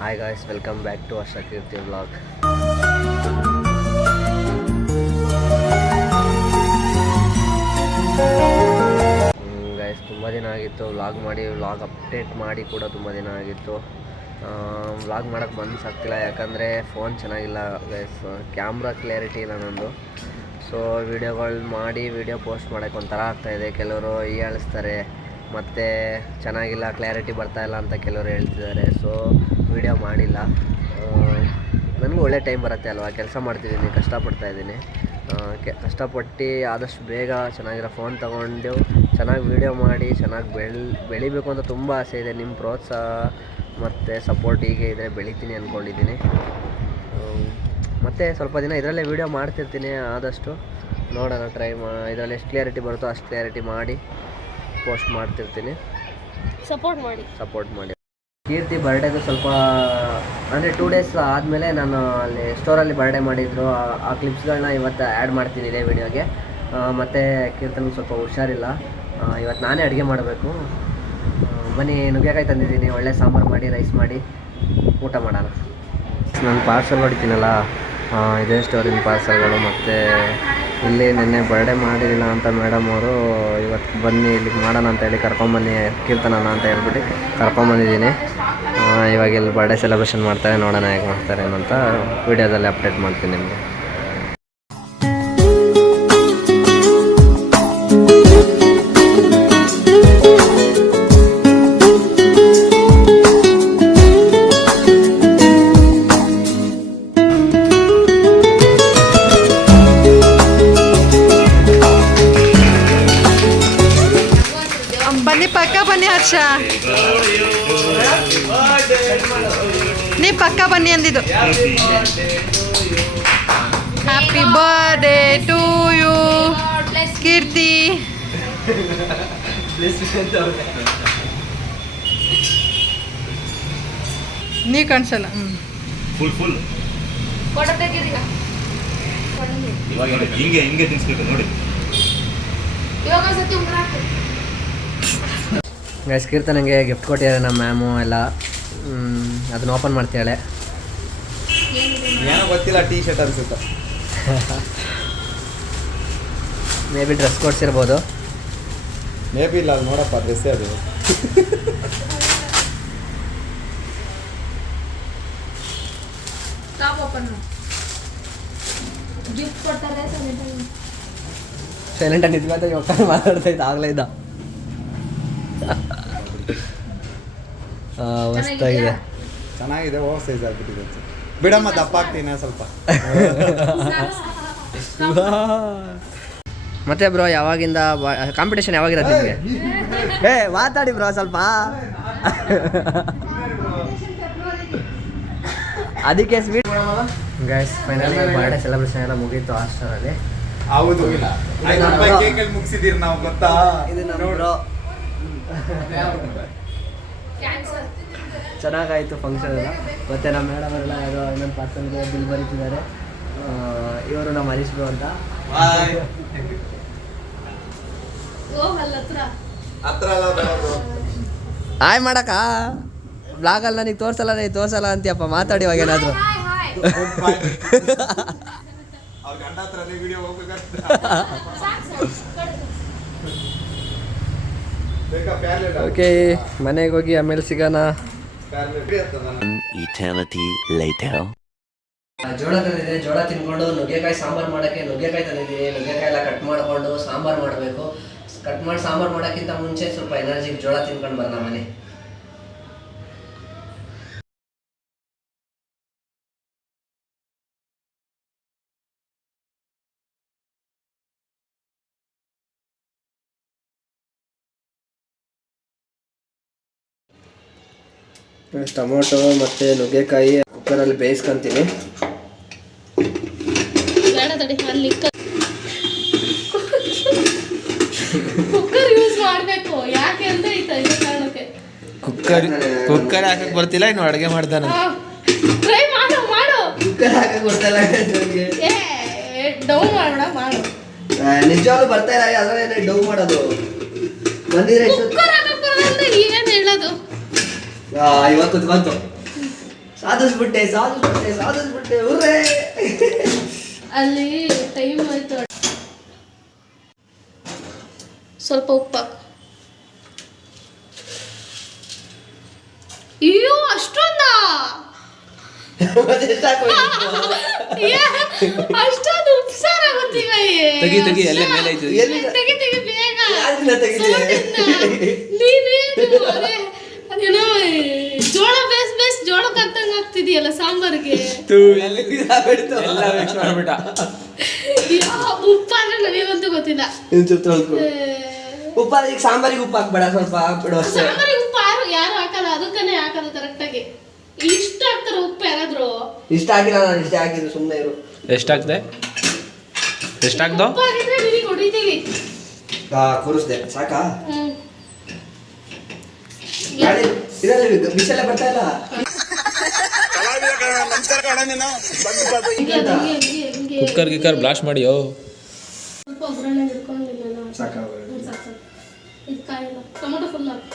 Hi guys, welcome back to Harsha Keerthi vlog. Guys, ತುಂಬ ದಿನ ಆಗಿತ್ತು ವ್ಲಾಗ್ ಮಾಡಿ, ವ್ಲಾಗ್ ಅಪ್ಡೇಟ್ ಮಾಡಿ ಕೂಡ ತುಂಬ ದಿನ ಆಗಿತ್ತು. ವ್ಲಾಗ್ ಮಾಡೋಕ್ಕೆ ಮನಸ್ಸಾಗ್ತಿಲ್ಲ, ಯಾಕಂದರೆ ಫೋನ್ ಚೆನ್ನಾಗಿಲ್ಲ ಗೈಸ್, ಕ್ಯಾಮ್ರಾ ಕ್ಲಿಯರಿಟಿ ಇಲ್ಲ ನಂದು. ಸೊ ವೀಡಿಯೋಗಳು ಮಾಡಿ ವೀಡಿಯೋ ಪೋಸ್ಟ್ ಮಾಡೋಕ್ಕೆ ಒಂಥರ ಆಗ್ತಾಯಿದೆ. ಕೆಲವರು ಹೀಯಾಳಿಸ್ತಾರೆ, ಮತ್ತು ಚೆನ್ನಾಗಿಲ್ಲ, ಕ್ಲಾರಿಟಿ ಬರ್ತಾಯಿಲ್ಲ ಅಂತ ಕೆಲವರು ಹೇಳ್ತಿದ್ದಾರೆ. ಸೊ ವೀಡಿಯೋ ಮಾಡಿಲ್ಲ. ನನಗೂ ಒಳ್ಳೆ ಟೈಮ್ ಬರುತ್ತೆ ಅಲ್ವಾ, ಕೆಲಸ ಮಾಡ್ತಿದ್ದೀನಿ, ಕಷ್ಟಪಡ್ತಾಯಿದ್ದೀನಿ. ಕಷ್ಟಪಟ್ಟು ಆದಷ್ಟು ಬೇಗ ಚೆನ್ನಾಗಿರೋ ಫೋನ್ ತೊಗೊಂಡು ಚೆನ್ನಾಗಿ ವೀಡಿಯೋ ಮಾಡಿ ಚೆನ್ನಾಗಿ ಬೆಳಿಬೇಕು ಅಂತ ತುಂಬ ಆಸೆ ಇದೆ. ನಿಮ್ಮ ಪ್ರೋತ್ಸಾಹ ಮತ್ತು ಸಪೋರ್ಟ್ ಹೀಗೆ ಇದ್ದರೆ ಬೆಳಿತೀನಿ ಅಂದ್ಕೊಂಡಿದ್ದೀನಿ. ಮತ್ತು ಸ್ವಲ್ಪ ದಿನ ಇದರಲ್ಲೇ ವೀಡಿಯೋ ಮಾಡ್ತಿರ್ತೀನಿ. ಆದಷ್ಟು ನೋಡೋಣ, ಇದರಲ್ಲಿ ಎಷ್ಟು ಕ್ಲಿಯರಿಟಿ ಬರುತ್ತೋ ಅಷ್ಟು ಕ್ಲಿಯರಿಟಿ ಮಾಡಿ ಪೋಸ್ಟ್ ಮಾಡ್ತಿರ್ತೀನಿ. ಸಪೋರ್ಟ್ ಮಾಡಿ. ಕೀರ್ತಿ ಬರ್ಡೇದು ಸ್ವಲ್ಪ ಅಂದರೆ 2 ಡೇಸ್ ಆದಮೇಲೆ ನಾನು ಅಲ್ಲಿ ಸ್ಟೋರಲ್ಲಿ ಬರ್ಡೇ ಮಾಡಿದ್ರು. ಆ ಕ್ಲಿಪ್ಸ್ಗಳನ್ನ ಇವತ್ತು ಆ್ಯಡ್ ಮಾಡ್ತೀನಿ ಇದೇ ವಿಡಿಯೋಗೆ. ಮತ್ತು ಕೀರ್ತನಿಗೆ ಸ್ವಲ್ಪ ಹುಷಾರಿಲ್ಲ, ಇವತ್ತು ನಾನೇ ಅಡುಗೆ ಮಾಡಬೇಕು. ಬನ್ನಿ, ನುಗ್ಗೆಕಾಯಿ ತಂದಿದ್ದೀನಿ, ಒಳ್ಳೆ ಸಾಂಬಾರು ಮಾಡಿ ರೈಸ್ ಮಾಡಿ ಊಟ ಮಾಡೋಣ. ನಾನು ಪಾರ್ಸಲ್ ಹೊಡಿತೀನಲ್ಲ, ಇದೇ ಸ್ಟೋರಿನ ಪಾರ್ಸಲ್ಗಳು. ಮತ್ತು ಇಲ್ಲಿ ನಿನ್ನೆ ಬರ್ಡೇ ಮಾಡಿರಲಿಲ್ಲ ಅಂತ ಮೇಡಮ್ ಅವರು ಇವತ್ತು ಬನ್ನಿ ಇಲ್ಲಿಗೆ ಮಾಡೋಣ ಅಂತೇಳಿ ಕರ್ಕೊಂಬನ್ನಿ ಕೀರ್ತನನ ಅಂತ ಹೇಳ್ಬಿಟ್ಟು ಕರ್ಕೊಂಬಂದಿದ್ದೀನಿ. ಇವಾಗ ಇಲ್ಲಿ ಬರ್ಡೇ ಸೆಲೆಬ್ರೇಷನ್ ಮಾಡ್ತಾರೆ, ನೋಡೋಣ ಹೇಗೆ ಮಾಡ್ತಾರೆ ಅಂತ ವೀಡಿಯೋದಲ್ಲಿ ಅಪ್ಡೇಟ್ ಮಾಡ್ತೀನಿ ನಿಮಗೆ. ಬನ್ನಿ ಹರ್ಷ, ನೀ ಪಕ್ಕ ಬನ್ನಿ ಅಂದಿದ್ದು. ಹ್ಯಾಪಿ ಬರ್ಡೇ ಟು ಯು ಕೀರ್ತಿ. ನೀ ಕಾಣಿಸಲ್ಲ. ಗೈಸ್, ಕೀರ್ತನಿಗೆ ಗಿಫ್ಟ್ ಕೊಟ್ಟಿದ್ದಾರೆ ನಮ್ಮ ಮ್ಯಾಮು ಎಲ್ಲ. ಅದನ್ನ ಓಪನ್ ಮಾಡ್ತಾಳೆ. ಏನೋ ಗೊತ್ತಿಲ್ಲ, ಟೀ ಶರ್ಟ್ ಅನ್ಸುತ್ತೆ. ಮೇ ಬಿ ಡ್ರೆಸ್ ಕೊಡ್ಸಿರ್ಬೋದು. ಮೇ ಬಿ ಇಲ್ಲ, ಅದು ನೋಡಪ್ಪ ಡ್ರೆಸ್ಸೇ ಅದು. ಸೈಲೆಂಟಾಗಿ ನಿಂತ್ಕೊತ ಇವಾಗ ಮಾತಾಡ್ತೈತೆ, ಆಗಲೇ ಇದ್ದ. ಮಸ್ತಾಗಿದೆ, ಚೆನ್ನಾಗಿದೆ. ಓವರ್ ಸೈಜ್ ಆಗ್ಬಿಟ್ಟಿದೆ. ಬಿಡಮ್ಮ, ದಪ್ಪ ಆಗ್ತೀನಿ ಸ್ವಲ್ಪ. ಮತ್ತೆ ಬ್ರೋ, ಯಾವಾಗಿಂದ ಕಾಂಪಿಟೇಷನ್ ಯಾವಾಗಿರೋದು ನಿಮಗೆ? ಮಾತಾಡಿ ಬ್ರೋ ಸ್ವಲ್ಪ. ಅದಕ್ಕೆ sweet guys, finally birthday celebration ಎಲ್ಲ ಮುಗೀತು ಹಾಸ್ಟೆಲಲ್ಲಿ. ಹೌದು, ಮುಗಿಸಿದೀರಿ ನಾವು, ಗೊತ್ತಾ? ಇದು ನಮ್ಮ ಚೆನ್ನಾಗಾಯಿತು ಫಂಕ್ಷನ್ ಎಲ್ಲ. ಮತ್ತು ನಮ್ಮ ಮೇಡಮ್ ಅವರೆಲ್ಲ ಯಾವುದೋ ಇನ್ನೊಂದು ಪಾರ್ಸಲ್ಗೆ ಬಿಲ್ ಬರೀತಿದ್ದಾರೆ. ಇವರು ನಮ್ಮ ಹರೀಶ್ ಬ್ರೋ ಅಂತ. ಹಾಯ್ ಮಾಡಕ್ಕ ಬ್ಲಾಗಲ್ಲಿ ನನಗೆ ತೋರಿಸಲ್ಲ ಅಂತೀಯಪ್ಪ, ಮಾತಾಡಿ ಇವಾಗ ಏನಾದರೂ. ಓಕೆ, ಮನೆಗೆ ಹೋಗಿ ಆಮೇಲೆ ಸಿಗೋಣ. ಜೋಳ ತಂದಿದ್ದೀನಿ, ಜೋಳ ತಿನ್ಕೊಂಡು ನುಗ್ಗೆಕಾಯಿ ಸಾಂಬಾರು ಮಾಡೋಕ್ಕೆ ನುಗ್ಗೆಕಾಯಿ ತಂದಿದ್ದೀನಿ. ನುಗ್ಗೆಕಾಯಿ ಎಲ್ಲ ಕಟ್ ಮಾಡಿಕೊಂಡು ಸಾಂಬಾರು ಮಾಡಬೇಕು. ಕಟ್ ಮಾಡಿ ಸಾಂಬಾರು ಮಾಡೋಕ್ಕಿಂತ ಮುಂಚೆ ಸ್ವಲ್ಪ ಎನರ್ಜಿಗೆ ಜೋಳ ತಿನ್ಕೊಂಡು ಬರೋಣ ಮನೆ. ಟೊಮೊಟೊ ಮತ್ತು ನುಗ್ಗೆಕಾಯಿ ಕುಕ್ಕರಲ್ಲಿ ಬೇಯಿಸ್ಕೊಂತೀನಿ. ಕುಕ್ಕರ್ ಯೂಸ್ ಮಾಡಬೇಕು, ಯಾಕೆ ಅಂತ ಕುಕ್ಕರ್ ಹಾಕಕ್ ಬರ್ತಿಲ್ಲ, ಇನ್ನು ಅಡುಗೆ ಮಾಡ್ತಾನೆ. ಟ್ರೈ ಮಾಡು. ಕುಕ್ಕರ್ ಹಾಕಕ್ಕೆ ಬರ್ತಾಯಿಲ್ಲ ಡೌ ಮಾಡು. ನಿಜವಾಗ್ಲೂ ಬರ್ತಾ ಇಲ್ಲ, ಅದರಲ್ಲೇ ಡೌ ಮಾಡೋದು ಬಂದಿದ್ರೆ ಕುಕ್ಕರ್ ಹಾಕಕ್ಕೆ ಬರಲ್ಲ ಅಂತ ಏನು ಹೇಳೋದು? ಇವತ್ತು ಬಂತು. ಸಾಧಿಸ್ಬಿಟ್ಟೆ ಉರ್ರೇ. ಅಲ್ಲಿ ಟೈಮ್ ಆಯ್ತು. ಸ್ವಲ್ಪ ಉಪ್ಪು ಹಾಕು. ಅಯ್ಯೋ ಅಷ್ಟೊಂದ ಅಷ್ಟೊಂದು ಉಪ್ಸಾರ ಗೊತ್ತೀಗ. ತೆಗಿ ಎಲ್ಲ ಮೇಲೆ ಐತೆ. ತೆಗಿ ಬೇಗ. ನೀನೇನು ಅದೇನೋ ಜೋಳ ಬೇಸ್ ಜೋಳಕ್ಕೆ ಹಾಕ್ತಂಗ ಆಗ್ತಿದೆಯಲ್ಲ ಸಾಂಬಾರಿಗೆ. ಎಲ್ಲ ಮಿಕ್ಸ್ ಮಾಡ್ಬಿಟ್ಟ. ಉಪ್ಪಾದ್ರೆ ನನಗಂತೂ ಗೊತ್ತಿಲ್ಲ. ಉಪ್ಪ ಈಗ ಸಾಂಬಾರಿಗೆ ಉಪ್ಪು ಹಾಕ್ಬೇಡ, ಸ್ವಲ್ಪ ಹಾಕ್ಬಿಡು ಅಷ್ಟೇ. ಸಾಂಬಾರಿಗೆ ಉಪ್ಪು ಯಾರು ಹಾಕಲ್ಲ, ಅದಕ್ಕನೇ ಹಾಕೋದು ಕರೆಕ್ಟಾಗಿ. ಇಷ್ಟ ಹಾಕ್ತಾರೆ ಉಪ್ಪು ಯಾರಾದ್ರು? ಇಷ್ಟ ಆಗಿಲ್ಲ, ನಾನು ಇಷ್ಟ ಹಾಕಿದ್ದು, ಸುಮ್ಮನೆ ಇರು. ಎಷ್ಟಾಗ್ದೆ? ಎಷ್ಟಾಗ್ದು? ಉಪ್ಪು ಹಾಕಿದ್ರೆ ನಿನಗೆ ಹೊಡಿತೀವಿ. ಕೂರಿಸ್ದೆ ಸಾಕಾ? ಇದರಲ್ಲಿ ಬಿಸೆಲ್ಲ ಬರ್ತಾ ಇಲ್ಲ. ಕುಕ್ಕರ್ ಗಿಕ್ಕರ್ ಬ್ಲಾಸ್ಟ್ ಮಾಡಿ. ಸ್ವಲ್ಪ ಒಗ್ಗರಣೆ ಹಿಡ್ಕೊಂಡಿಲ್ಲ. ಸಾಕಾ? ಇದು ಕಾಯಿಲ್ಲ, ಟೊಮೊಟೊ ಫುಲ್ ಹಾಕು.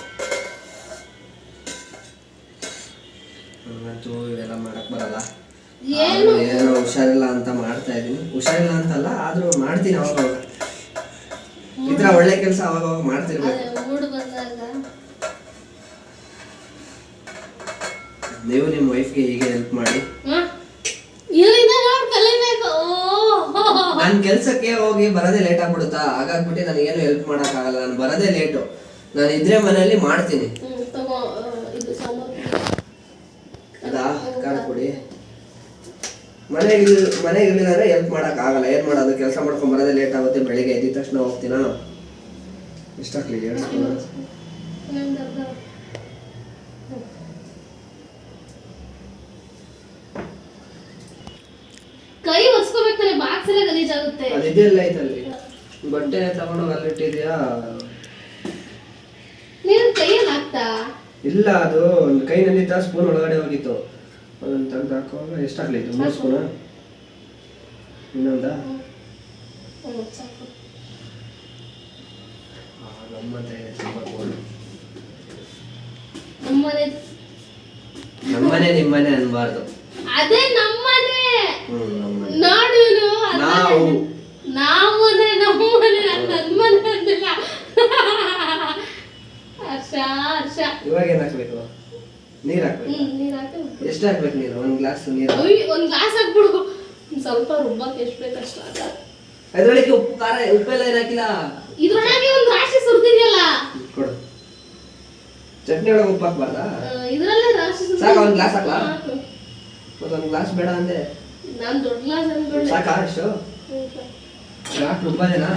ನಂತೂ ಇವೆಲ್ಲ ಮಾಡಕ್ ಬರಲ್ಲ. ಏನು ಏನೋ ಹುಷಾರಿಲ್ಲ ಅಂತ ಮಾಡ್ತಾ ಇದೀನಿ. ಹುಷಾರಿಲ್ಲ ಅಂತಲ್ಲ, ಆದ್ರೂ ಮಾಡ್ತೀನಿ ಅವಾಗ. ಇದ್ರ ಒಳ್ಳೆ ಕೆಲಸ ಅವಾಗ ಮಾಡ್ತಿರ್ಬೇಕು. ಮೂಡ್ ಬಂದಾಗ ನೀವು ನಿಮ್ಮ ವೈಫ್ಗೆ ಹೀಗೆ ಹೆಲ್ಪ್ ಮಾಡಿ. ಕಲಿಬೇಕು. ನಾನು ಕೆಲ್ಸಕ್ಕೆ ಹೋಗಿ ಬರೋದೇ ಲೇಟ್ ಆಗ್ಬಿಡುತ್ತಾ, ಹಾಗಾಗ್ಬಿಟ್ಟು ನನಗೇನು ಹೆಲ್ಪ್ ಮಾಡಕ್ ಆಗಲ್ಲ. ನಾನು ಬರೋದೇ ಲೇಟು. ನಾನು ಇದ್ರೆ ಮನೆಯಲ್ಲಿ ಮಾಡ್ತೀನಿ. ತಗೋ ಇದು ಸಾಂಬಾರು ಅದಾ ಖಾರ ಪುಡಿ. ಮನೆಗೆ ಇರ್ಲಿಲ್ಲ ಹೆಲ್ಪ್ ಮಾಡಕ್ ಆಗಲ್ಲ. ಏನ್ ಮಾಡೋದು, ಕೆಲಸ ಮಾಡ್ಕೊಂಡ್ ಬರೋದೇ ಲೇಟ್ ಆಗುತ್ತೆ. ಬೆಳಿಗ್ಗೆ ಎದ್ದ ತಕ್ಷಣ ಹೋಗ್ತೀನ. ಎಷ್ಟಾಗ್ಲಿ? 2 ಸ್ಪೂನ್. ಕೈ ಒರೆಸ್ಕೋಬೇಕಾದ್ರೆ ಬಾಕ್ಸ್ ಎಲ್ಲ ಗಲೀಜಾಗುತ್ತೆ. ಅದೆಲ್ಲ ಐತಲ್ಲಿ. ಬಟ್ಟೆ ತಗೊಂಡೋಗಿ ಅಲ್ಲಿಟ್ಟಿದ್ಯಾ? ನೀನು ಕೈಯಲ್ಲಿ ಹಾಕ್ತಾ? ಇಲ್ಲ, ಅದು ಒಂದು ಕೈ ನಂದಿತ್ತ, ಸ್ಪೂನ್ ಒಳಗಡೆ ಹೋಗಿತ್ತು. ಅದನ್ನು ತೆಗ್ದು ಹಾಕುವಾಗ ಎಷ್ಟಾಗ್ಲಿ? 3 ಸ್ಪೂನ. ಇನ್ನೊಂದ ಸಾಕು. ನಮ್ಮನೆ ನಿಮ್ಮನೆ ಅನ್ಬಾರ್ದು. ಅದೇ ನಮ್ಮನೆ. ನಮ್ಮನೆ. ನೋಡು ನಾವು ನಮ್ಮನೆ ನನ್ನ ಮನೆ ಅಂದಿಲ್ಲ. ಹರ್ಷ ಇವಾಗ ಏನ್ ಹಾಕ್ಬೇಕು? ನೀರ್ ಹಾಕ್ಬೇಕು. ನೀರ್ ಹಾಕು. ಎಷ್ಟು ಹಾಕ್ಬೇಕು ನೀರು? 1 ಗ್ಲಾಸ್ ನೀರು. ಒಂದ್ ಗ್ಲಾಸ್ ಹಾಕ್ಬಿಡು. ಸ್ವಲ್ಪ ರುಬ್ಬಕ್ಕೆ ಎಷ್ಟು ಬೇಕಷ್ಟು ಹಾಕ. ಅದ್ರೊಳಗೆ ಉಪ್ಪು ಖಾರ ಉಪ್ಪೆಲ್ಲ ಏನ್ ಹಾಕಿಲ್ಲ. ಇದ್ರೊಳಗೆ ಒಂದ್ ರಾಶಿ ಸುರಿದಿದೆಯಲ್ಲ, ಕೊಡು. ಚಟ್ನಿ ಒಳಗೆ ಉಪ್ಪು ಹಾಕ್ಬಾರ್ದಾ? ಇದ್ರಲ್ಲೇ ರಾಶಿ ಸಾಕ? 1 ಗ್ಲಾಸ್ ಹಾಕ್ಲಾ? ಮತ್ತೆ 1 ಗ್ಲಾಸ್ ಬೇಡ ಅಂದೆ. ನಾನ್ ದೊಡ್ಡ ಗ್ಲಾಸ್ ಅನ್ಕೊಂಡೆ. ಸಾಕಾ ಅಷ್ಟು? ಗ್ಲಾಸ್ ರುಬ್ಬದೇನಾ?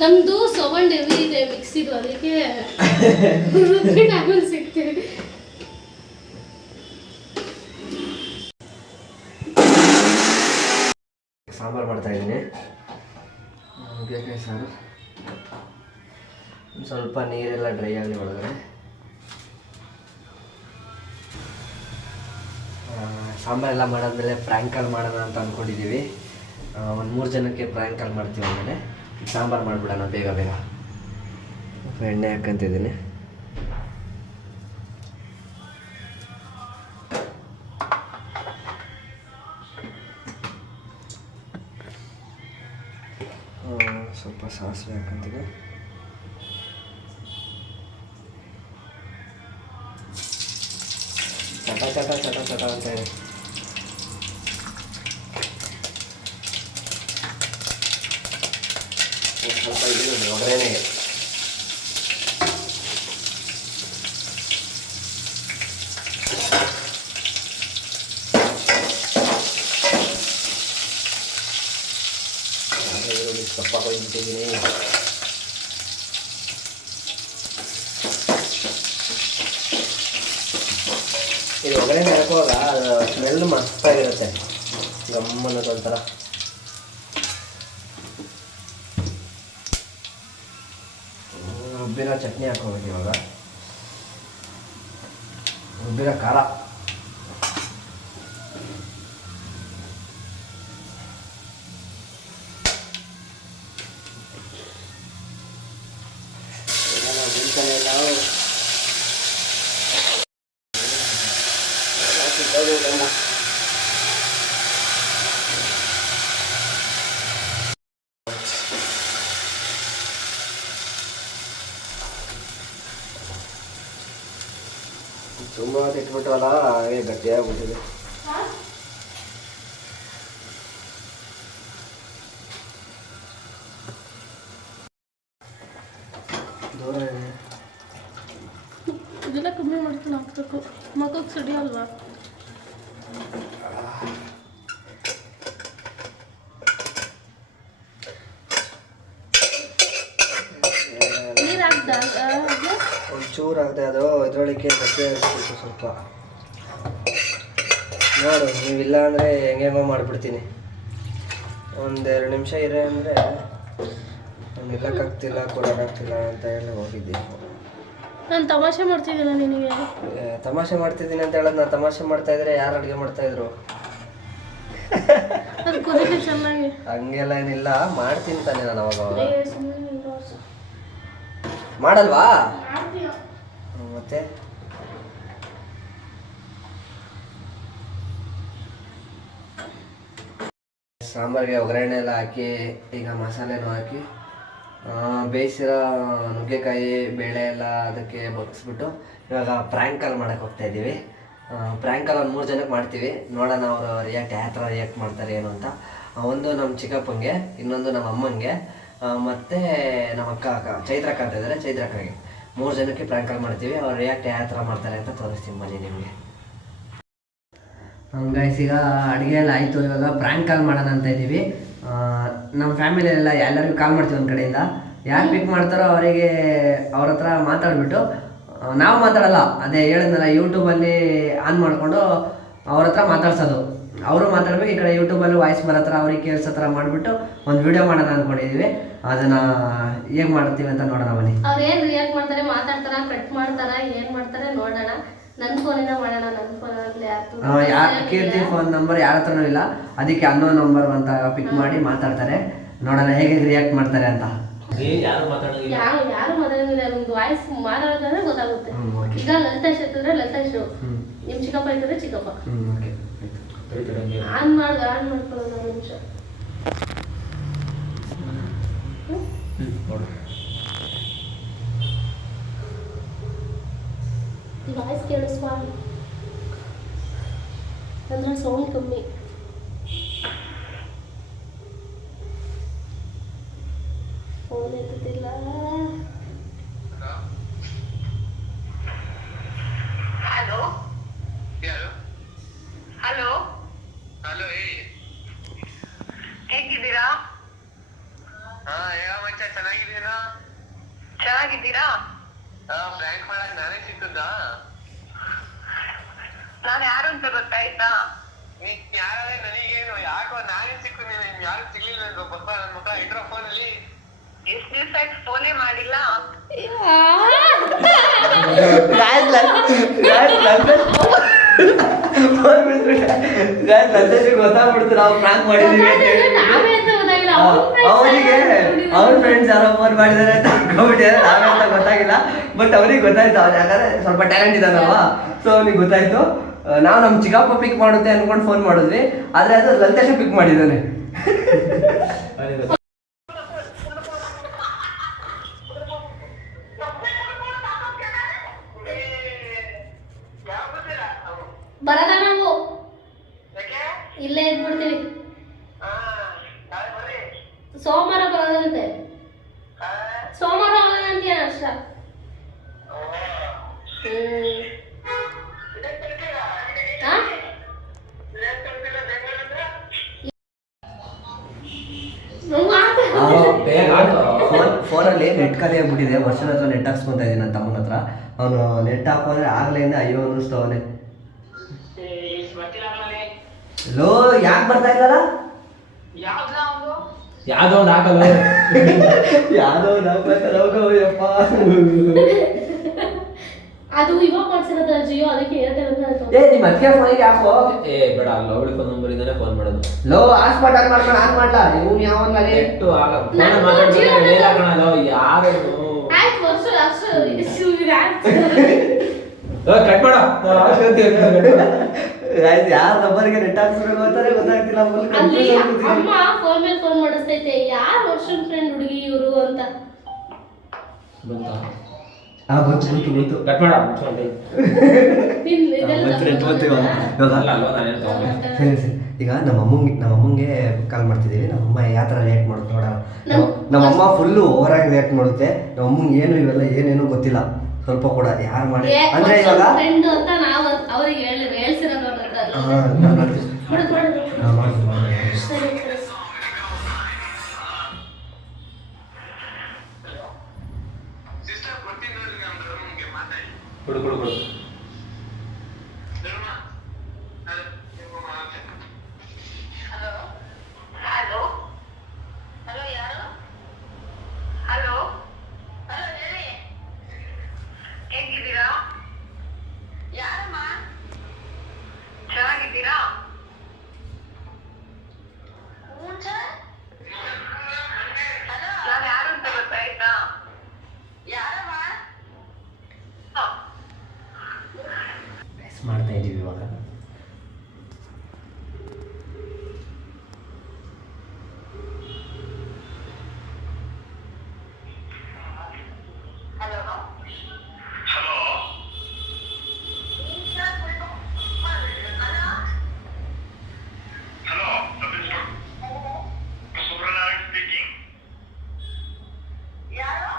ನಮ್ದು ಸೌಂಡ್ ಹೆವಿ ಇದೆ ಮಿಕ್ಸಿದು, ಅದಕ್ಕೆ ರುಬ್ಬಿಟ್ಟು ಆಮೇಲೆ ಸಿಗ್ತೀವಿ. ಸಾಂಬಾರು ಮಾಡ್ತಾ ಇದ್ದೀನಿ. ನುಗ್ಗೆಕಾಯಿ ಸಾರು. ಸ್ವಲ್ಪ ನೀರೆಲ್ಲ ಡ್ರೈ ಆಗಲಿ ಒಳಗಡೆ. ಸಾಂಬಾರೆಲ್ಲ ಮಾಡಾದ್ಮೇಲೆ ಫ್ರ್ಯಾಂಕಲ್ ಮಾಡೋಣ ಅಂತ ಅಂದ್ಕೊಂಡಿದ್ದೀವಿ. ಒಂದು 3 ಜನಕ್ಕೆ ಫ್ರ್ಯಾಂಕಲ್ ಮಾಡ್ತೀವಿ. ಆಮೇಲೆ ಸಾಂಬಾರು ಮಾಡಿಬಿಡೋಣ ಬೇಗ ಬೇಗ. ಎಣ್ಣೆ ಹಾಕಂತಿದ್ದೀನಿ. ಸ್ವಲ್ಪ ಸಾಸಿವೆ ಹಾಕಂತೀನಿ. ಚಟ ಚಟ ಚಟ ಚಟ ಅಂತ ಹೇಳಿ ಸ್ವಲ್ಪ ಇದು ಒಗ್ಗರಣೆಗೆ. ಸೊಪ್ಪ ಕೊಯ್ದಿಟ್ಟಿದ್ದೀನಿ. ಇದು ಒಗ್ಗರಣೆ ಹಾಕುವಾಗ ಅದು ಸ್ಮೆಲ್ ಮಸ್ತಾಗಿರುತ್ತೆ, ಗಮ್ಮನ್ನದೊಂಥರ. ರುಬ್ಬಿರೋ ಚಟ್ನಿ ಹಾಕೋಬೇಕು ಇವಾಗ. ರುಬ್ಬಿರೋ ಖಾರ. ತುಂಬ ಹೊತ್ತು ಇಟ್ಬಿಟ್ಟವಲ್ಲ ಹಾಗೆ ಗಟ್ಟಿಯಾಗ್ಬಿಟ್ಟಿದೆ. ದೂರ ಇದೆ. ಇದೆಲ್ಲ ಕಮ್ಮಿ ಮಾಡ್ಕೊಂಡು ಹಾಕ್ಬೇಕು, ಮಗಕ್ಕೆ ಸಿಡಿಯಲ್ವಾ? ನೀರು ಹಾಕ್ದ ಒಂಚೂರು ಆಗದೆ ಅದು ಇದ್ರೊಳಗೆ ಗಟ್ಟಿ ಆಗಿರ್ಬೇಕು ಸ್ವಲ್ಪ. ನೋಡು ನೀವಿಲ್ಲ ಅಂದರೆ ಹೆಂಗೆಂಗೋ ಮಾಡಿಬಿಡ್ತೀನಿ. 1-2 ನಿಮಿಷ ಇರೆ ಅಂದರೆ ನಿಲ್ಲಕ್ಕಾಗ್ತಿಲ್ಲ ಕೂರಕ್ಕಾಗ್ತಿಲ್ಲ ಅಂತ ಹೇಳಿ ಹೋಗಿದ್ದೀನಿ. ನಾನು ತಮಾಷೆ ಮಾಡ್ತಿದ್ದೀನ ನಿನಗೆ? ತಮಾಷೆ ಮಾಡ್ತಿದ್ದೀನಿ ಅಂತ ಹೇಳೋದು ನಾನು ತಮಾಷೆ ಮಾಡ್ತಾ ಇದ್ರೆ ಯಾರು ಅಡುಗೆ ಮಾಡ್ತಾಯಿದ್ರು? ಅದು ಕುದಿಲಿ ಚೆನ್ನಾಗಿ. ಹಂಗೆಲ್ಲ ಏನಿಲ್ಲ, ಮಾಡ್ತೀನಿ ತಾನೆ ನಾನು ಅವಾಗ. ಸುಮ್ಮನೆ ಮಾಡಲ್ವಾ ಮತ್ತೆ? ಸಾಂಬಾರಿಗೆ ಒಗ್ಗರಣೆ ಎಲ್ಲ ಹಾಕಿ ಈಗ ಮಸಾಲೆನೂ ಹಾಕಿ ಬೇಯಿಸಿರೋ ನುಗ್ಗೆಕಾಯಿ ಬೇಳೆ ಎಲ್ಲ ಅದಕ್ಕೆ ಬಗ್ಗಿಸ್ಬಿಟ್ಟು ಇವಾಗ ಪ್ರ್ಯಾಂಕ್ ಕಾಲ್ ಮಾಡೋಕ್ಕೆ ಹೋಗ್ತಾ ಇದ್ದೀವಿ. ಪ್ರ್ಯಾಂಕ್ ಕಾಲ್ ಒಂದು 3 ಜನಕ್ಕೆ ಮಾಡ್ತೀವಿ, ನೋಡೋಣ ಅವರು ರಿಯಾಕ್ಟ್ ಯಾವ ಥರ ರಿಯಾಕ್ಟ್ ಮಾಡ್ತಾರೆ ಏನು ಅಂತ. ಒಂದು ನಮ್ಮ ಚಿಕ್ಕಪ್ಪಂಗೆ, ಇನ್ನೊಂದು ನಮ್ಮ ಅಮ್ಮಂಗೆ, ಮತ್ತು ನಮ್ಮ ಅಕ್ಕ ಚೈತ್ರಕ್ಕ ಅಂತ ಇದ್ದಾರೆ, ಚೈತ್ರಕ್ಕಗೆ 3 ಜನಕ್ಕೆ ಪ್ರ್ಯಾಂಕ್ ಕಾಲ್ ಮಾಡ್ತೀವಿ. ಅವ್ರು ರಿಯಾಕ್ಟ್ ಯಾವ ಥರ ಮಾಡ್ತಾರೆ ಅಂತ ತೋರಿಸ್ತೀನಿ ಬನ್ನಿ ನಿಮಗೆ. ಗೈಸ್ ಈಗ ಅಡುಗೆ ಎಲ್ಲ ಆಯಿತು, ಇವಾಗ ಪ್ರ್ಯಾಂಕ್ ಕಾಲ್ ಮಾಡೋಣ ಅಂತ ಇದ್ದೀವಿ. ನಮ್ಮ ಫ್ಯಾಮಿಲಿಯೆಲ್ಲ ಎಲ್ಲರಿಗೂ ಕಾಲ್ ಮಾಡ್ತೀವಿ ಒಂದು ಕಡೆಯಿಂದ. ಯಾರು ಪಿಕ್ ಮಾಡ್ತಾರೋ ಅವರಿಗೆ ಅವ್ರ ಹತ್ರ ಮಾತಾಡಿಬಿಟ್ಟು, ನಾವು ಮಾತಾಡಲ್ಲ, ಅದೇ ಹೇಳಿದ್ನಲ್ಲ ಯೂಟ್ಯೂಬಲ್ಲಿ ಆನ್ ಮಾಡಿಕೊಂಡು ಅವ್ರ ಹತ್ರ ಮಾತಾಡ್ಸೋದು. ಅವರು ಮಾತಾಡ್ಬೇಕು, ಈ ಕಡೆ ಯೂಟ್ಯೂಬಲ್ಲಿ ವಾಯ್ಸ್ ಬರೋ ಥರ ಅವ್ರಿಗೆ ಕೇಳಿಸೋ ಥರ ಮಾಡಿಬಿಟ್ಟು ಒಂದು ವಿಡಿಯೋ ಮಾಡೋಣ ಅಂದ್ಕೊಂಡಿದ್ದೀವಿ. ಅದನ್ನು ಹೇಗೆ ಮಾಡ್ತೀವಿ ಅಂತ ನೋಡೋಣ ಬನ್ನಿ. ಅವ್ರು ಏನು ರಿಯಾಕ್ಟ್ ಮಾಡ್ತಾರೆ, ಮಾತಾಡ್ತಾರ, ಕಟ್ ಮಾಡ್ತಾರ, ಏನು ಮಾಡ್ತಾರೆ ನೋಡೋಣ. ನನ್ನ ಫೋನಿಂದ ಮಾಡೋಣ. ನನ್ನ ಫೋನಲ್ಲಿ ಕೀರ್ತಿ ಫೋನ್ ನಂಬರ್ ಯಾರ ಹತ್ರನೂ ಇಲ್ಲ, ಅದಕ್ಕೆ ಅನ್ನೋ ನಂಬರ್ ಅಂತ ಪಿಕ್ ಮಾಡಿ ಮಾತಾಡ್ತಾರೆ. ನೋಡೋಣ ಹೇಗೆ ರಿಯಾಕ್ಟ್ ಮಾಡ್ತಾರೆ ಅಂತ. ಯಾರು ಮಾತಾಡಂಗಿಲ್ಲ, ಒಂದು ವಾಯ್ಸ್ ಮಾತಾಡೋದಂದ್ರೆ ಗೊತ್ತಾಗುತ್ತೆ. ಈಗ ಲಲಿತಾಶ್ ಎತ್ತಿದ್ರೆ ಲಲಿತಾಶ್, ನಿಮ್ ಚಿಕ್ಕಪ್ಪ ಇಟ್ಟಿದ್ರೆ ಚಿಕ್ಕಪ್ಪ. ಆನ್ ಮಾಡ್ಕೊಳ್ಳೋಣ ಒಂದು ನಿಮಿಷ. ಈ ವಾಯ್ಸ್ ಕೇಳಿಸ್ವಾ ಅಂದ್ರೆ ಸೌಂಡ್ ಕಮ್ಮಿ. ಫೋನ್ ಎತ್ತುತ್ತಿಲ್ಲ. ಹಲೋ ಹಲೋ ಹಲೋ ಹೇಳಿ, ಹೇಗಿದ್ದೀರಾ? ಚೆನ್ನಾಗಿದ್ದೀರಾ? ಚೆನ್ನಾಗಿದ್ದೀರಾ? ಫ್ರ್ಯಾಂಕ್ ಮಾಡಕ್ ನಾನೇ ಸಿಕ್ಕುದಾ? ನಾನು ಯಾರು ಅಂತ ಗೊತ್ತಾಯ್ತಾ? ನೀನ್ ಯಾರೇ ನನಗೇನು, ಯಾಕೋ ನಾನೇ ಸಿಕ್ಕು, ನೀನು ಯಾರು ಸಿಗ್ಲಿಲ್ಲ ಗೊತ್ತಾ? ನನ್ನ ಮುಖ ಇಟ್ರೋ ಫೋನಲ್ಲಿ. ಎಷ್ಟು ದಿವಸ ಆಯ್ತು ಫೋನೇ ಮಾಡಿಲ್ಲ. ಗೊತ್ತಾಗ್ಬಿಡ್ತು ನಾವು ಪ್ರ್ಯಾಂಕ್ ಮಾಡಿದೀವಿ ಅಂತ ಹೇಳಿ. ಅವನಿಗೆ ಅವ್ರ ಫ್ರೆಂಡ್ಸ್ ಯಾರೋ ಫೋನ್ ಮಾಡಿದಾರೆ ಅಂತ ಅನ್ಕೊಂಡ್ಬಿಟ್ಟಿದ್ದಾರೆ, ನಾವೇ ಅಂತ ಗೊತ್ತಾಗಿಲ್ಲ. ಬಟ್ ಅವ್ರಿಗೆ ಗೊತ್ತಾಯ್ತು, ಅವ್ರು ಯಾಕಂದ್ರೆ ಸ್ವಲ್ಪ ಟ್ಯಾಲೆಂಟ್ ಇದ್ದಾನಲ್ವಾ, ಸೊ ಅವ್ನಿಗೆ ಗೊತ್ತಾಯ್ತು. ನಾವು ನಮ್ಮ ಚಿಕ್ಕಪ್ಪ ಪಿಕ್ ಮಾಡುತ್ತೆ ಅನ್ಕೊಂಡು ಫೋನ್ ಮಾಡಿದ್ವಿ, ಆದರೆ ಅದು ಲಲಿತಾಶ ಪಿಕ್ ಮಾಡಿದ್ದಾನೆ. ಬರಲ್ಲ ನಾವು, ಇಲ್ಲೇ ಇದ್ಬಿಡ್ತೀವಿ. ಸೋಮವಾರ ಬರೋದಂತೆ, ಸೋಮವಾರ ಹೋಗೋದಂತೀಯ ಅಷ್ಟ. ಫೋನಲ್ಲಿ ನೆಟ್ ಖಾಲಿ ಆಗ್ಬಿಟ್ಟಿದೆ. ವರ್ಷದ ಹತ್ರ ನೆಟ್ ಹಾಕ್ಸ್ಕೊತಾ ಇದ್ದೀನಿ ನನ್ನ ತಮ್ಮನ ಹತ್ರ. ಅವನು ನೆಟ್ ಹಾಕೋದ್ರೆ ಆಗ್ಲಿಂದ ಅಯ್ಯೋ ಅನ್ನಿಸ್ತವನೆ. ಲೋ ಯಾಕೆ ಬರ್ತಾ ಇಲ್ಲಲ್ಲ? ಯಾವ್ದೋ ಒಂದು ಹಾಕಲ್ಲ, ಯಾವ್ದೋ ಒಂದು ಹಾಕಲ್ಲಪ್ಪ. ಅದು ಇವಾಗ ಮಾಡ್ಸಿರೋದ ಜಿಯೋ, ಅದಕ್ಕೆ ಏರ್ಟೆಲ್ ಅಂತ ಹೇಳ್ತಾರೆ. ಏ ನಿಮ್ಮ ಅತ್ತಿಗೆ ಫೋನಿಗೆ ಯಾಕೋ? ಏ ಬೇಡ, ಲವ್ಲಿ ಫೋನ್ ನಂಬರ್ ಇಂದಾನೆ ಫೋನ್ ಮಾಡೋದು. ಲೋ ಹಾಸ್ಪಾಟ್ ಆನ್ ಮಾಡ್ಕೊಂಡು ಆನ್ ಮಾಡ್ಲಾ? ನೀವು ಯಾವಲ್ಲ ನೆಟ್ಟು ಆಗ ಫೋನ್ ಮಾತಾಡ್ತಾರೆ, ಮೇಲ್ ಹಾಕೋಣ. ಯಾರು ಆಯ್ತು ವರ್ಷ ಅಷ್ಟು ಕಟ್ ಮಾಡ. ಯಾರ ನಂಬರ್ಗೆ ನೆಟ್ ಹಾಕ್ಸ್ಬೇಕು ಅಂತಾನೆ ಗೊತ್ತಾಗ್ತಿಲ್ಲ ಅಲ್ಲಿ ಅಮ್ಮ ಫೋನ್ ಮೇಲೆ ಫೋನ್ ಮಾಡಿಸ್ತೈತೆ ಯಾರು ವರ್ಷನ್ ಫ್ರೆಂಡ್ ಹುಡುಗಿ ಇವರು ಅಂತ. ಬಂತಾ ಬಂತು ಕಟ್ ಮಾಡ ಮುಚ್ಕೊಂಡೆ ನಿನ್ ಇದೆಲ್ಲ ಅಲ್ಲ ಅಲ್ವಾ ನಾನೇನು ತಗೊಂಡೆ ಸರಿ ಈಗ ನಮ್ಮಮ್ಮಂಗೆ ಕಾಲ್ ಮಾಡ್ತಿದ್ದೀವಿ. ನಮ್ಮಮ್ಮ ಯಾವ ಥರ ರಿಯಾಕ್ಟ್ ಮಾಡುತ್ತೆ ನೋಡೋಣ. ನಮ್ಮಮ್ಮ ಫುಲ್ಲು ಓವರಾಗಿ ರಿಯಾಕ್ಟ್ ಮಾಡುತ್ತೆ. ನಮ್ಮಮ್ಮಂಗೆ ಏನು ಇವೆಲ್ಲ ಏನೇನು ಗೊತ್ತಿಲ್ಲ ಸ್ವಲ್ಪ ಕೂಡ ಯಾರು ಮಾಡಿ ಅಂದರೆ ಇವಾಗ ಫ್ರೆಂಡ್ ಅಂತ ನಾವು ಅವ್ರಿಗೆ ಹೇಳ್ಸಿರೋದು ಸರಿ ಸಿಸ್ಟರ್ ಕೊಡ್ತೀನಿ ನೋಡ್ರಿ ನಮ್ಮ ಧರ್ಮಂಗೆ ಮಾತಾಡಿ. ಕೊಡು ಕೊಡು ಕೊಡು ಧರ್ಮ ಹಲೋ ಹಲೋ ಹಲೋ ಯಾರು ಹಲೋ ಹಲೋ ಹೇಳಿ ಹೇಗಿದ್ದೀರಾ ಯಾರಮ್ಮ ಚೆನ್ನಾಗಿದ್ದೀರಾ ನಾನು ಯಾರು ಅಂತ ಗೊತ್ತಾಯ್ತಾ ಯಾರಮ್ಮ ಮಿಸ್ ಮಾಡ್ತಾ ಇದ್ದೀವಿ ಇವಾಗ. Hello hello hello Subranarayan speaking. ಯಾರು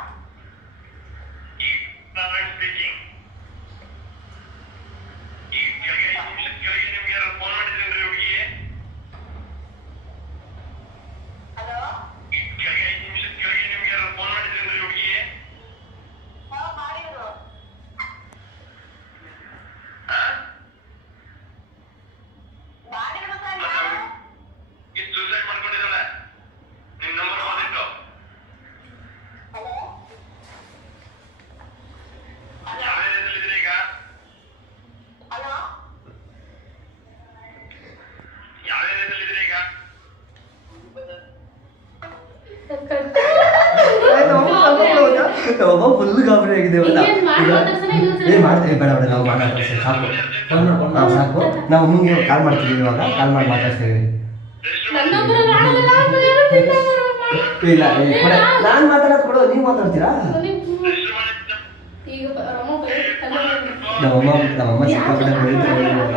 ನಾರಾಯಣ್ ಸ್ಪೀಕಿಂಗ್. ಈ ಕೆಳಗೆ 5 ನಿಮಿಷದ ಕೆಳಗೆ ನಿಮ್ಗೆ ಯಾರು ಫೋನ್ ಮಾಡಿದ್ರಿ ಹುಡುಗಿಗೆ? ಹಲೋ ಈ ಕೆಳಗೆ 5 ನಿಮಿಷದ ಕೆಳಗೆ ನಿಮ್ಗೆ ಯಾರು ಫೋನ್ ಮಾಡಿದ್ರಿ ಹುಡುಗಿಗೆ? ಮಾಡಿದ್ರು ಇದು ಸೂಸೈಡ್ ಮಾಡ್ಕೊಂಡಿದ್ದಾಳೆ. ನಿಮ್ ನಂಬರ್ ಓದಿಟ್ಟು ಯಾವ ಏರಿಯಾದಲ್ಲಿದ್ದೀರಿ ಈಗ? ಯಾವ ಏರಿಯಾದಲ್ಲಿದ್ದೀರಿ ಈಗ? ನಮ್ಮಮ್ಮ ಫುಲ್ ಗಾಬರಿ ಆಗಿದೆ ಇವಾಗ. ಏನ್ ಮಾತಾಡ್ತಾನೆ ಏನು ಮಾಡ್ತೀವಿ ಬೇಡ ಬೇಡ ನಾವು ಮಾತಾಡ್ತೀವಿ ಸಾಕು. ಸಾಕು ನಾವು ಅಮ್ಮಂಗೆ ಕಾಲ್ ಮಾಡ್ತೀವಿ ಇವಾಗ. ಕಾಲ್ ಮಾಡಿ ಮಾತಾಡ್ತೀವಿ. ಇಲ್ಲ ನಾನು ಮಾತಾಡೋದು ಕೊಡು, ನೀವು ಮಾತಾಡ್ತೀರಾ? ಈಗ ರಮ ನಮ್ಮಮ್ಮ ಸಿಕ್ಕಾಪಟ್ಟೆ ಬೆಳೀತಾರೆ ಇವಾಗ.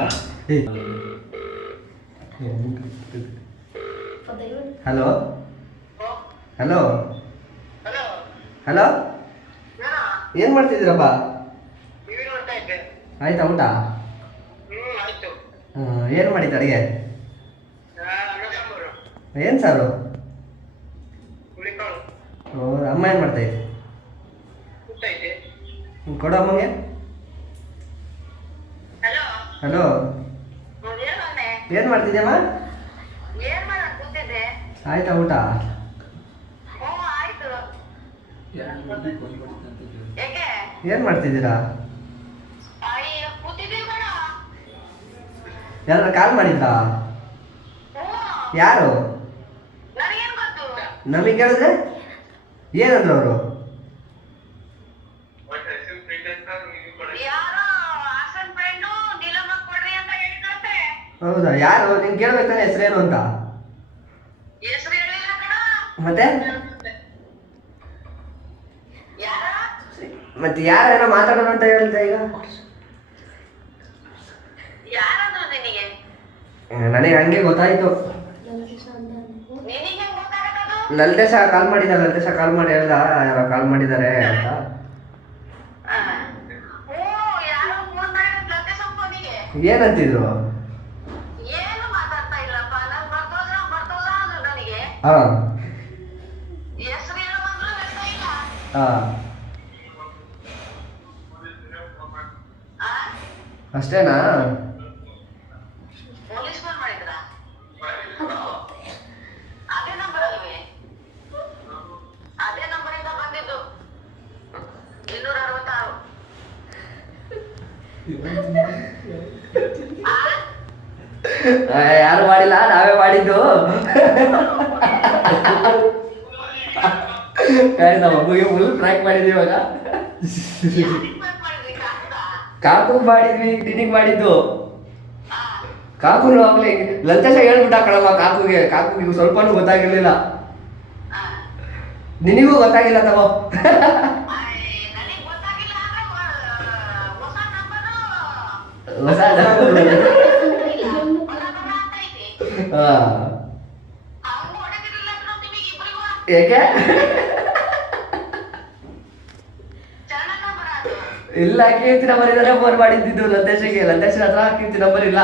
ಹಲೋ ಹಲೋ ಹಲೋ ಹಲೋ ಏನು ಮಾಡ್ತಿದ್ದೀರಪ್ಪ? ಟಿವಿ ನೋಡ್ತಾ ಇದ್ದೆ. ಆಯ್ತಾ ಊಟ? ಆಯ್ತು. ಏನು ಮಾಡಿದ್ದು ಅಡುಗೆ? ಅನ್ನ ಸಾಂಬಾರು ಏನು ಸಾರು? ಹುಳಿಕಾಳು ಅಮ್ಮ ಏನು ಮಾಡ್ತಾಯಿದ್ದೆ? ಕೂತೈತೆ. ಕೊಡು ಅಮ್ಮಂಗೆ. ಹಲೋ ಹಲೋ ಏನೊನ್ನೆ ಏನು ಮಾಡ್ತಿದ್ಯಮ್ಮ? ಏನ್ ಮಾಡಕ್ ಕೂತಿದ್ದೆ? ಆಯ್ತಾ ಊಟ? ಹ್ಞೂ ಆಯ್ತು. ಏಕೆ ಏನು ಮಾಡ್ತಿದ್ದೀರಾ? ಅಯ್ಯೋ ಕೂತಿದ್ದೀವಿ ಕಣ. ಯಾರು ಕಾಲ್ ಮಾಡಿದ್ರಾ? ಹ್ಞೂ ಯಾರು? ನನಗೇನ್ ಗೊತ್ತು? ನಮಗೆ ಕೇಳಿದ್ರೆ ಏನಂದ್ರು ಅವರು? ಯಾರೋ ಹಾಸನ್ ಫ್ರೆಂಡು ನೀಲಮ್ಮ ಕೊಡ್ರಿ ಅಂತ ಹೇಳ್ತಂತೆ. ಹೌದಾ? ಯಾರು? ನೀನು ಕೇಳ್ಬೇಕು ತಾನೆ ಹೆಸರೇನು ಅಂತ. ಹೆಸರು ಹೇಳಿಲ್ಲ ಕಣ. ಮತ್ತೆ ಯಾರ ಮತ್ತೆ ಯಾರೇನೋ ಮಾತಾಡೋಣ ಅಂತ ಹೇಳ್ದೆ ಈಗ. ಯಾರಂದ್ರು ನಿನಗೆ? ನನಗೆ ಹಂಗೆ ಗೊತ್ತಾಯ್ತು. ನಿನಗೆ ಗೊತ್ತಾಗತ್ತದು? ಲಲಿತೇಶ ಕಾಲ್ ಮಾಡಿದ. ಲಲಿತೇಶ ಕಾಲ್ ಮಾಡಿ ಹೇಳ್ದ ಯಾರೋ ಕಾಲ್ ಮಾಡಿದ್ದಾರೆ ಅಂತ. ಹ್ಞೂ ಯಾರೋ ಫೋನ್ ಮಾಡಿದ್ರು ಲತೆ ಸಂಪನಿಗೆ. ಏನಂತಿದ್ರು? ಏನು ಮಾತಾಡ್ತಾ ಇಲ್ಲಪ್ಪ. ನಾನು ಬರ್ತೋದ್ರ ಅಂದ್ರು ನನಗೆ. ಹಾಂ ಹೆಸರು ಏನೋ ಅಂದ್ರು ಹೇಳ್ತಾ ಇಲ್ಲ. ಹಾಂ ಆ? ಅಷ್ಟೇನಾ? ಪೊಲೀಸ್ ಫೋನ್ ಮಾಡಿದ್ರಾ? ಅದೇ ನಂಬರ್ ಅಲ್ವೇ? ಅದೇ ನಂಬರಿಂದ ಬಂದಿದ್ದು 266. ಯಾರು ಮಾಡಿಲ್ಲ, ನಾವೇ ಮಾಡಿದ್ದು. ನಮ್ಮ ಅಮ್ಮಗೆ ಫುಲ್ ಟ್ರ್ಯಾಕ್ ಮಾಡಿದ್ವಿ ಇವಾಗ. ಯಾರಿಗ್ ಫೋನ್ ಮಾಡಿದ್ರಿ? ಕಾಕುಗ? ಕಾಕು ಮಾಡಿದ್ವಿ, ನಿನಗೆ ಮಾಡಿದ್ದು. ಆ. ಕಾಕುನು ಆಗ್ಲಿ ಲಲಿತೇಶ ಹೇಳ್ಬಿಟ್ಟ ಕಣಮ್ಮ ಕಾಕುಗೆ ಸ್ವಲ್ಪನೂ ಗೊತ್ತಾಗಿರ್ಲಿಲ್ಲ. ನಿನಗೂ ಗೊತ್ತಾಗಿಲ್ಲ ತಗೋ. ಹೊಸ ಏಕೆ ಇಲ್ಲ, ಕೀರ್ತಿ ನಂಬರ್ ಇದ್ರೆ ಫೋನ್ ಮಾಡಿದ್ದು ಲತೇಶಗೆ. ಲತೇಶನ ಹತ್ರ ಕೀರ್ತಿ ನಂಬರ್ ಇಲ್ಲ.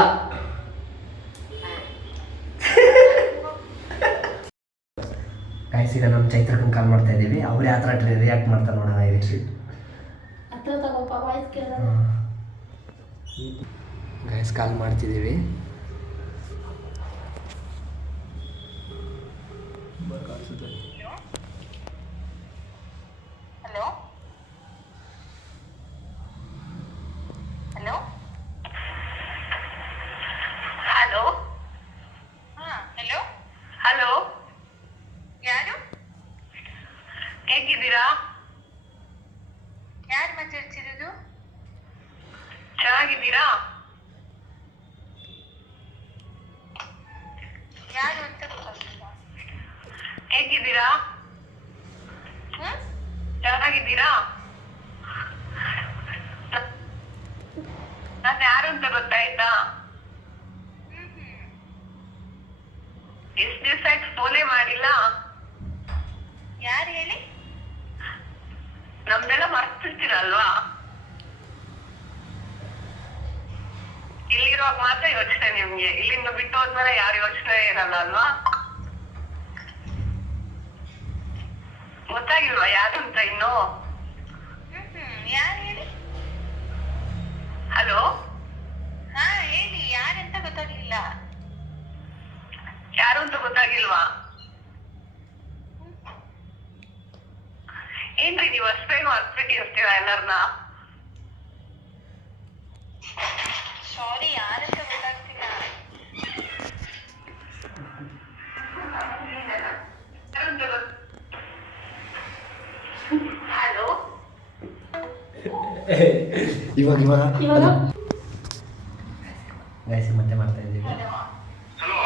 ಗೈಸ್ ಈಗ ನಮ್ಮ ಚೈತ್ರಕ್ಕಂಗೆ ಕಾಲ್ ಮಾಡ್ತಾ ಇದ್ದೀವಿ. ಅವ್ರು ಯಾವ ಥರ ರಿಯಾಕ್ಟ್ ಮಾಡ್ತಾರೆ ನೋಡೋಣ ಇರಿ. ಗೈಸ್ ಕಾಲ್ ಮಾಡ್ತಿದ್ದೀವಿ. ಹಲೋ ಹಲೋ ಹಲೋ ಹಾಂ ಹಲೋ ಹಲೋ ಯಾರು ಹೇಗಿದ್ದೀರಾ? ಯಾರು ಮಾತಾಡ್ತಿರೋದು? ಚೆನ್ನಾಗಿದ್ದೀರಾ? ಯಾರು ಅಂತ ಗೊತ್ತಾಗ್ತಿಲ್ಲ. ಹೇಗಿದ್ದೀರಾ? ಚೆನ್ನಾಗಿದ್ದೀರಾ? ನಾನು ಯಾರು ಅಂತ ಗೊತ್ತಾಯ್ತಾ? ಎಷ್ಟು ದಿವಸ ಆಯ್ತು ಫೋನೇ ಮಾಡಿಲ್ಲ. ಯಾರು ಹೇಳಿ? ನಮ್ದೆಲ್ಲ ಮರ್ತಿರ್ತೀರಲ್ವಾ? ಇಲ್ಲಿರುವಾಗ ಮಾತ್ರ ಯೋಚನೆ ನಿಮ್ಗೆ, ಇಲ್ಲಿಂದ ಬಿಟ್ಟು ಹೋದ್ಮೇಲೆ ಯಾರು ಯೋಚನೆ ಇರಲ್ಲ ಅಲ್ವಾ? ಗೊತ್ತಾಗಿಲ್ವಾ ಯಾರು ಅಂತ ಇನ್ನು? ಯಾರು ಹೇಳಿ? ಹಲೋ ಹಾ ಹೇಳಿ, ಯಾರಂತ ಗೊತ್ತಾಗ್ಲಿಲ್ಲ. ಯಾರು ಅಂತ ಗೊತ್ತಾಗಿಲ್ವಾ? ಏನ್ರಿ ನೀವು ಅಷ್ಟೇನು ಅರ್ಸ್ಬಿಟ್ಟಿರ್ತೀರಾ ಎಲ್ಲರನ್ನ? ಸಾರಿ, ಯಾರಂತ ಗೊತ್ತಾಗ್ತಿಲ್ಲ. ಹಲೋ ಇವಾಗ ಗೈಸ್ ಮತ್ತೆ ಮಾಡ್ತಾ ಇದ್ದೀವಿ. Hello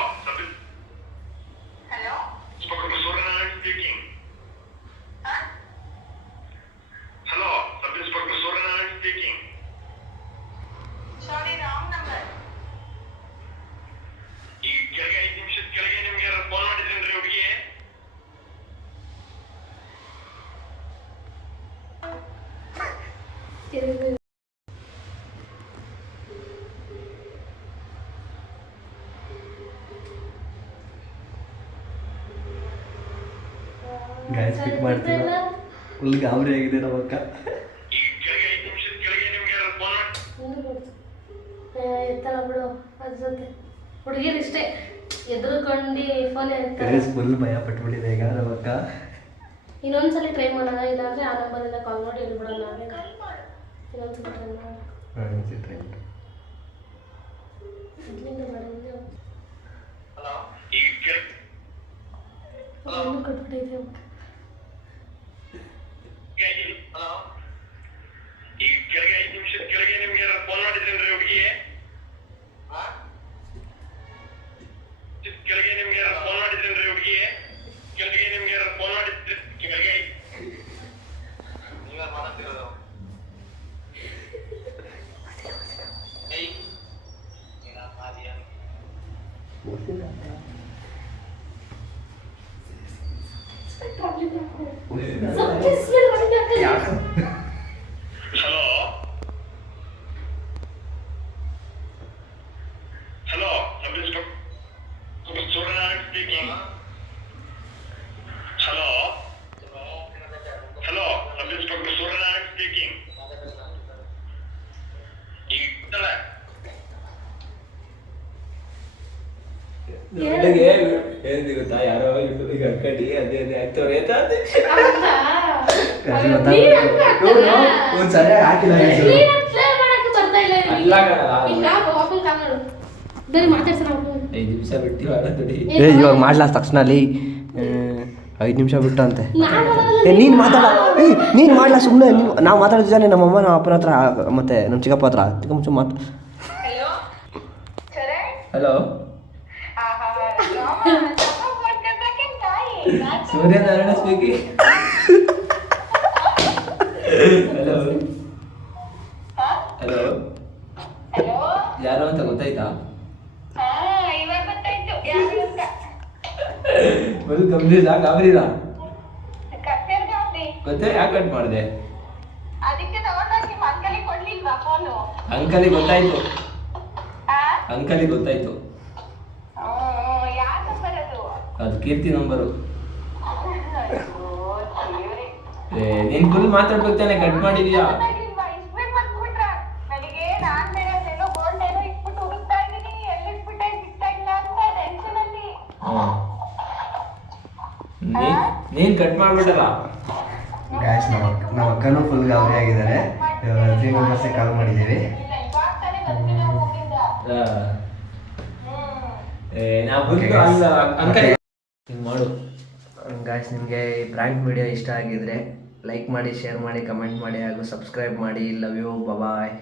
hello Suryanarayan speaking. Hello sub inspector Suryanarayan speaking. Sorry, wrong number. ಈಗ ಕೆಳಗೆ 5 ನಿಮಿಷದ ಕೆಳಗೆ ನಿಮ್ಗೆ ಯಾರು ಫೋನ್ ಮಾಡಿದ್ರೇನ್ರಿ ಹುಡುಗಿ? ಗೈಸ್ ಪಿಕ್ ಮಾಡ್ತಿಲ್ಲ, ಫುಲ್ ಗಾಬರಿ ಆಗಿದೆ ನಮ್ಮ ಅಕ್ಕ. ಈಗ ಕೆಳಗೆ 5 ನಿಮಿಷದ ಕೆಳಗೆ ನಿಮ್ಗೆ ಯಾರು ಫೋನ್ ಎತ್ತಲ್ಲ ಬಿಡು ಅನ್ಸುತ್ತೆ. ಹುಡುಗಿರು ಇಷ್ಟೇ ಎದುರುಕೊಂಡು ಫೋನ್ ಗೈಸ್ ಫುಲ್ ಭಯ ಪಟ್ಬಿಟ್ಟಿದೆ ಈಗ ನಮ್ಮ ಅಕ್ಕ. ಇನ್ನೊಂದ್ಸಲಿ ಟ್ರೈ ಮಾಡೋಣ, ಇಲ್ಲಾಂದ್ರೆ ಆ ನಂಬರಿಂದ ಕಾಲ್ ಮಾಡಿ ಹೇಳ್ಬಿಡೋಣ. ಇನ್ನೊಂದ್ಸಲಿ ಟ್ರೈ ಮಾಡೋಣ. ಇಲ್ಲಿಂದ ಮಾಡಿದ್ರೆ ಹಲೋ ಈಗ ಕಟ್ಬಿಟ್ಟಿದೆ. ಹಲೋ ಈಗ ಕೆಳಗೆ 5 ನಿಮಿಷದ ಕೆಳಗೆ ನಿಮ್ಗೆ ಯಾರು ಫೋನ್ ಮಾಡಿದ್ರೇನ್ರಿ ಹುಡುಗಿ? ಕೆಳಗೆ ನಿಮ್ಗೆ ಯಾರು ಫೋನ್ ಮಾಡಿದ್ರೇನ್ರಿ ಹುಡುಗಿ? ಕೆಳಗೆ ನಿಮ್ಗೆ ಯಾರು ಫೋನ್ ಮಾಡಿದ್ರೆ ಕೆಳಗೆ ನೀವೇ ಮಾತಾಡ್ತಿರೋದು? Hello hello sub inspector Suryanarayan speaking. Hello hello sub inspector Suryanarayan speaking. ಈಗ ನನಗೆ ಹೇಳ್ದಿ ಗೊತ್ತಾ, ಯಾರೋ ಯೂಟ್ಯೂಬಿಗೆ ಹಾಕಿ ಅದೇ ಆಗ್ತವ್ರೆ ಅಂತ ಅಂದೆ. ಒಂದು ಸರಿಯಾಗಿ ಹಾಕಿಲ್ಲ. ಅಲ್ಲ ಕಣಲ್ಲ, 5 ನಿಮಿಷ ಬಿಟ್ಟು ಆಡೋದು. ಇವಾಗ ಮಾಡ್ಲಾ ತಕ್ಷಣ ಅಲ್ಲಿ 5 ನಿಮಿಷ ಬಿಟ್ಟು ಅಂತೆ. ನೀನು ಮಾತಾಡ, ನೀನು ಮಾಡ್ಲಾ ಸುಮ್ಮನೆ. ನಾವು ಮಾತಾಡ್ತಿದ್ದಾನೆ ನಮ್ಮ ಅಮ್ಮ ನಮ್ಮ ಅಪ್ಪನ ಹತ್ರ ಮತ್ತೆ ನಮ್ಮ ಚಿಕ್ಕಪ್ಪ ಹತ್ರ. ಚಿಕ್ಕಮ್ಮ ಮಾತು. ಹಲೋ ಸರೇ hello Suryanarayana speaking. Hello hello ಯಾರು ಅಂತ ಗೊತ್ತಾಯ್ತಾ? ಫುಲ್ ಕಂಪ್ಲೀಟ್ ಗಾಬರಿದ ಗೊತ್ತೇ? ಯಾಕೆ ಕಟ್ ಮಾಡಿದೆ? ಅಂಕಲಿಗೆ ಗೊತ್ತಾಯ್ತು, ಅಂಕಲಿಗೆ ಗೊತ್ತಾಯ್ತು. ಅದು ಕೀರ್ತಿ ನಂಬರು. ನೀನ್ ಫುಲ್ ಮಾತಾಡ್ಬೇಕು ತಾನೆ, ಕಟ್ ಮಾಡಿದ್ಯಾ? ನೀನ್ ಕಟ್ ಮಾಡ್ಬಿಟ್ಟಲ್ಲ. ಗಾಯ್ಸ್ ನಮ್ಮ ಅಕ್ಕನೂ ಫುಲ್ ಗಾಬರಿ ಆಗಿದ್ದಾರೆ. 3 ಮೆಂಬರ್ಸಿಗೆ ಕಾಲ್ ಮಾಡಿದ್ದೀವಿ. ಹಿಂಗೆ ಮಾಡು. ಗಾಯ್ಸ್ ನಿಮಗೆ ಈ ಪ್ರ್ಯಾಂಕ್ ವಿಡಿಯೋ ಇಷ್ಟ ಆಗಿದ್ರೆ ಲೈಕ್ ಮಾಡಿ, ಶೇರ್ ಮಾಡಿ, ಕಮೆಂಟ್ ಮಾಡಿ ಹಾಗೂ ಸಬ್ಸ್ಕ್ರೈಬ್ ಮಾಡಿ. Love you, bye.